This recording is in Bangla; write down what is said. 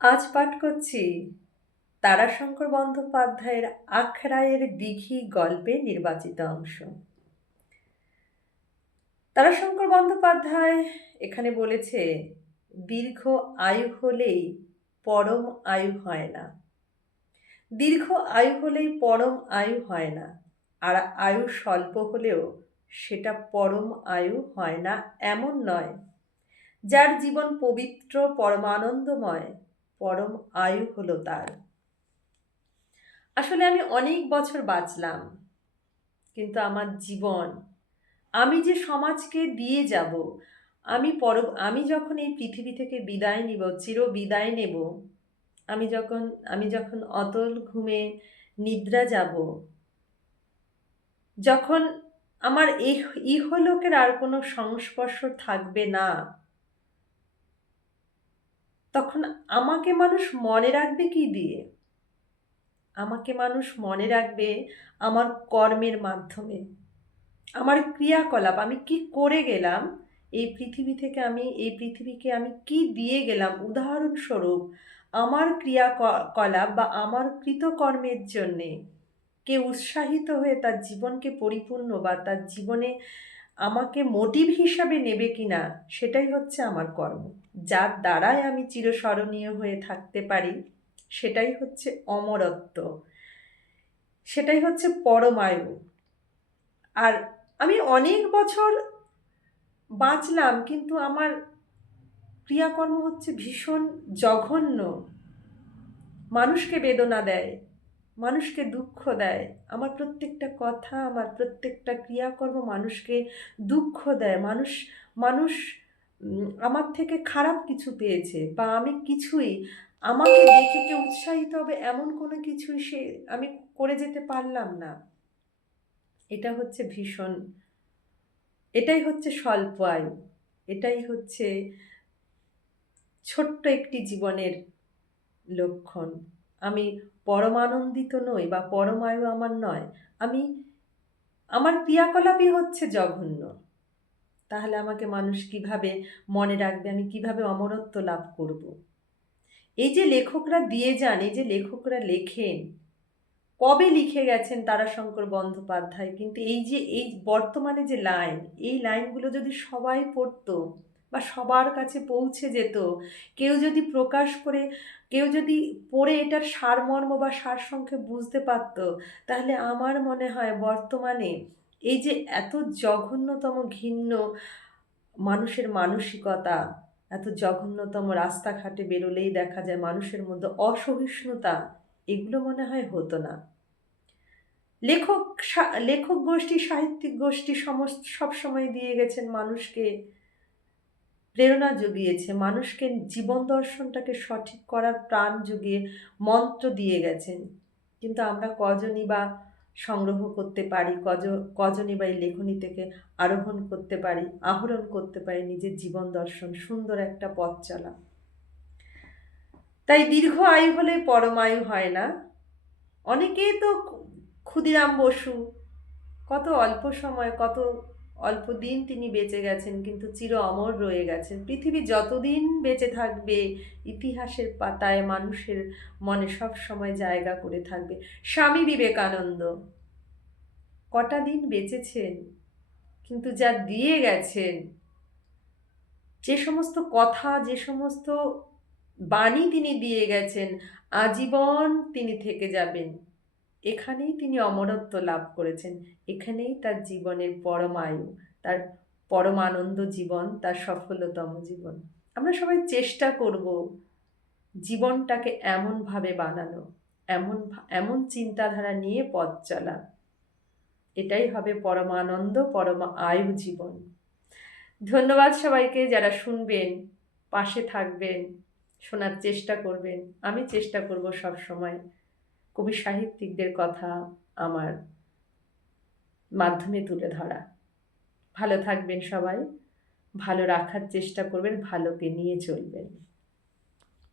আজ পাঠ করছি তারাশঙ্কর বন্দ্যোপাধ্যায়ের আখড়ায়ের দিঘি গল্পে নির্বাচিত অংশ। তারাশঙ্কর বন্দ্যোপাধ্যায় এখানে বলেছে, দীর্ঘ আয়ু হলেই পরম আয়ু হয় না। দীর্ঘ আয়ু হলেই পরম আয়ু হয় না, আর আয়ু স্বল্প হলেও সেটা পরম আয়ু হয় না এমন নয়। যার জীবন পবিত্র পরমানন্দময়, পরম আয়ু হলো তার। আসলে আমি অনেক বছর বাঁচলাম, কিন্তু আমার জীবন, আমি যে সমাজকে দিয়ে যাব, আমি যখন এই পৃথিবী থেকে বিদায় নিব, চির বিদায় নেব, আমি যখন অতল ঘুমে নিদ্রা যাব, যখন আমার ইহলোকের আর কোনো সংস্পর্শ থাকবে না, তখন আমাকে মানুষ মনে রাখবে কি দিয়ে? আমাকে মানুষ মনে রাখবে আমার কর্মের মাধ্যমে, আমার ক্রিয়াকলাপ, আমি কি করে গেলাম এই পৃথিবী থেকে, আমি এই পৃথিবীকে আমি কি দিয়ে গেলাম। উদাহরণস্বরূপ, আমার ক্রিয়াকলাপ বা আমার কৃতকর্মের জন্যে কেউ উৎসাহিত হয়ে তার জীবনকে পরিপূর্ণ বা তার জীবনে আমাকে মোটিভ হিসাবে নেবে কিনা, সেটাই হচ্ছে আমার কর্ম। যার দ্বারাই আমি চিরস্মরণীয় হয়ে থাকতে পারি, সেটাই হচ্ছে অমরত্ব, সেটাই হচ্ছে পরমায়ু। আর আমি অনেক বছর বাঁচলাম, কিন্তু আমার ক্রিয়াকর্ম হচ্ছে ভীষণ জঘন্য, মানুষকে বেদনা দেয়, মানুষকে দুঃখ দেয়। আমার প্রত্যেকটা কথা, আমার প্রত্যেকটা ক্রিয়াকর্ম মানুষকে দুঃখ দেয়। মানুষ মানুষ আমার থেকে খারাপ কিছু পেয়েছে, বা আমি কিছুই, আমাকে দেখে কেউ উৎসাহিত হবে এমন কোনো কিছুই আমি করে যেতে পারলাম না। এটাই হচ্ছে স্বল্প আয়ু, এটাই হচ্ছে ছোট্ট একটি জীবনের লক্ষণ। আমি পরমানন্দিত নই বা পরমায়ু আমার নয়, আমার ক্রিয়াকলাপই হচ্ছে জঘন্য। তাহলে আমাকে মানুষ কিভাবে মনে রাখবে? আমি কিভাবে অমরত্ব লাভ করব? এই যে লেখকরা দিয়ে যান, এই যে লেখকরা লেখেন, কবে লিখে গেছেন তারাশঙ্কর বন্দ্যোপাধ্যায়, কিন্তু এই বর্তমানে যে এই লাইনগুলো যদি সবাই পড়তো বা সবার কাছে পৌঁছে যেত, কেউ যদি প্রকাশ করে, কেউ যদি পড়ে এটার সারমর্ম বা সারসংক্ষেপ বুঝতে পারত, তাহলে আমার মনে হয় বর্তমানে এই যে এত জঘন্যতম ঘৃণ্য মানুষের মানসিকতা, এত জঘন্যতম রাস্তাঘাটে বেরোলেই দেখা যায় মানুষের মধ্যে অসহিষ্ণুতা, এগুলো মনে হয় হতো না। লেখক গোষ্ঠী, সাহিত্যিক গোষ্ঠী সবসময় দিয়ে গেছেন মানুষকে, প্রেরণা জুগিয়েছে মানুষকে, জীবন দর্শনটাকে সঠিক করার প্রাণ জুগিয়ে মন্ত্র দিয়ে গেছেন। কিন্তু আমরা কজনই বা সংগ্রহ করতে পারি, কজনই বা এই লেখনী থেকে আহরণ করতে পারি নিজের জীবন দর্শন, সুন্দর একটা পথ চলা। তাই দীর্ঘ আয়ু হলে পরমায়ু হয় না। অনেকেই তো, ক্ষুদিরাম বসু, কত অল্প সময়, কত অল্প দিন তিনি বেঁচে গেছেন, কিন্তু চির অমর রয়ে গেছেন। পৃথিবী যতদিন বেঁচে থাকবে, ইতিহাসের পাতায় মানুষের মনে সব সময় জায়গা করে থাকবে। স্বামী বিবেকানন্দ কটা দিন বেঁচেছেন, কিন্তু যা দিয়ে গেছেন, যে সমস্ত কথা, যে সমস্ত বাণী তিনি দিয়ে গেছেন, আজীবন তিনি থেকে যাবেন। এখানেই তিনি অমরত্ব লাভ করেছেন, এখানেই তার জীবনের পরমায়ু, তার পরমানন্দ জীবন, তার সফলতম জীবন। আমরা সবাই চেষ্টা করব জীবনটাকে এমনভাবে বানানো, এমন চিন্তাধারা নিয়ে পথ চলা, এটাই হবে পরমানন্দ, পরম আয়ু জীবন। ধন্যবাদ সবাইকে, যারা শুনবেন, পাশে থাকবেন, শোনার চেষ্টা করবেন। আমি চেষ্টা করব সব সময় কবি সাহিত্যিকদের কথা আমার মাধ্যমে তুলে ধরা। ভালো থাকবেন সবাই, ভালো রাখার চেষ্টা করবেন, ভালোকে নিয়ে চলবেন।